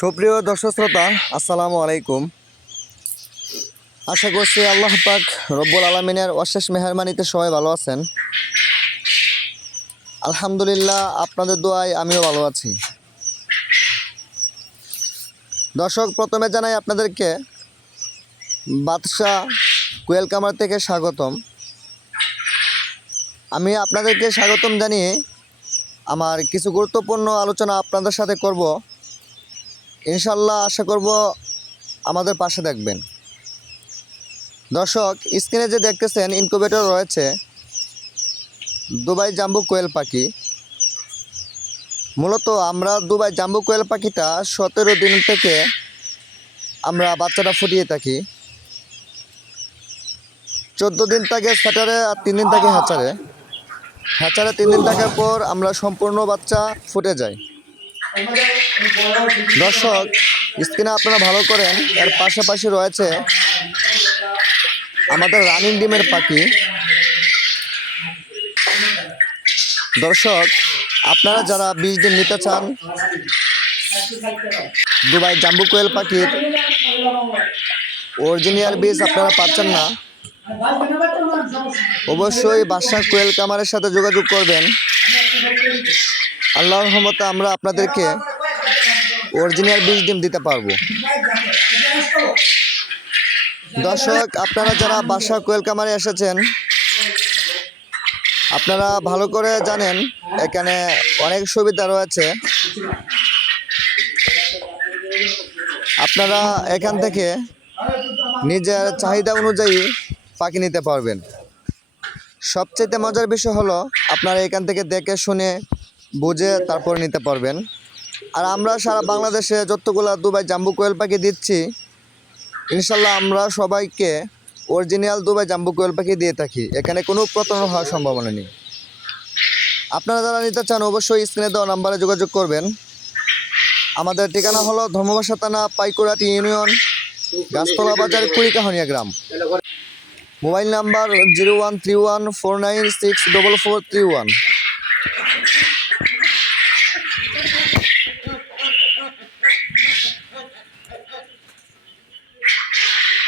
সুপ্রিয় দর্শক শ্রোতা, আসসালামু আলাইকুম। আশা করছি আল্লাহ পাক রব্বুল আলমিনের অশেষ মেহরবানিতে সবাই ভালো আছেন। আলহামদুলিল্লাহ, আপনাদের দোয়ায় আমিও ভালো আছি। দর্শক, প্রথমে জানাই আপনাদেরকে, বাদশাহ কোয়েল কামার থেকে স্বাগতম। আমি আপনাদেরকে স্বাগতম জানিয়ে আমার কিছু গুরুত্বপূর্ণ আলোচনা আপনাদের সাথে করব। ইনশাল্লাহ আশা করব আমাদের পাশে দেখবেন। দর্শক, স্ক্রিনে যে দেখতেছেন ইনকুবেটর রয়েছে দুবাই জাম্বু কোয়েল পাখি। মূলত আমরা দুবাই জাম্বু কোয়েল পাখিটা সতেরো দিন থেকে আমরা বাচ্চাটা ফুটিয়ে থাকি। চোদ্দ দিন থাকে স্যাটারে আর তিন দিন থাকে হ্যাচারে। হ্যাচারে তিন দিন থাকার পর আমরা সম্পূর্ণ বাচ্চা ফুটে যায়। দর্শক, স্ক্রিনে আপনারা ভালো করেন, এর পাশাপাশি রয়েছে আমাদের রানিং ডিমের পাখি। দর্শক, আপনারা যারা বীজ ডিম নিতে চান, দুবাই জাম্বু কোয়েল পাখির অরিজিনাল বীজ আপনারা পাচ্ছেন না, অবশ্যই বাদশাহ কোয়েল কামারের সাথে যোগাযোগ করবেন। আল্লাহর রহমতে আমরা আপনাদেরকে অরিজিনাল বীজ ডিম দিতে পারব। দর্শক, আপনারা যারা বাসা কোয়েল কামারে এসেছেন, আপনারা ভালো করে জানেন, এখানে অনেক সুবিধা রয়েছে। আপনারা এখান থেকে নিজের চাহিদা অনুযায়ী পাখি নিতে পারবেন। সবচেয়ে মজার বিষয় হলো, আপনারা এখান থেকে দেখে শুনে বুঝে তারপর নিতে পারবেন। আর আমরা সারা বাংলাদেশে যতগুলো দুবাই জাম্বু কোয়েল পাখি দিচ্ছি, ইনশাল্লাহ আমরা সবাইকে অরিজিনাল দুবাই জাম্বু কোয়েল পাখি দিয়ে থাকি। এখানে কোনো প্রতারণা হওয়ার সম্ভাবনা নেই। আপনারা যারা নিতে চান অবশ্যই স্ক্রিনে দেওয়া নাম্বারে যোগাযোগ করবেন। আমাদের ঠিকানা হলো ধর্মবাসা থানা পাইকুরাটি ইউনিয়ন, গাছতলা বাজার, কুড়িকাহনিয়া গ্রাম। Mobile number zero one three one four nine six double four three one.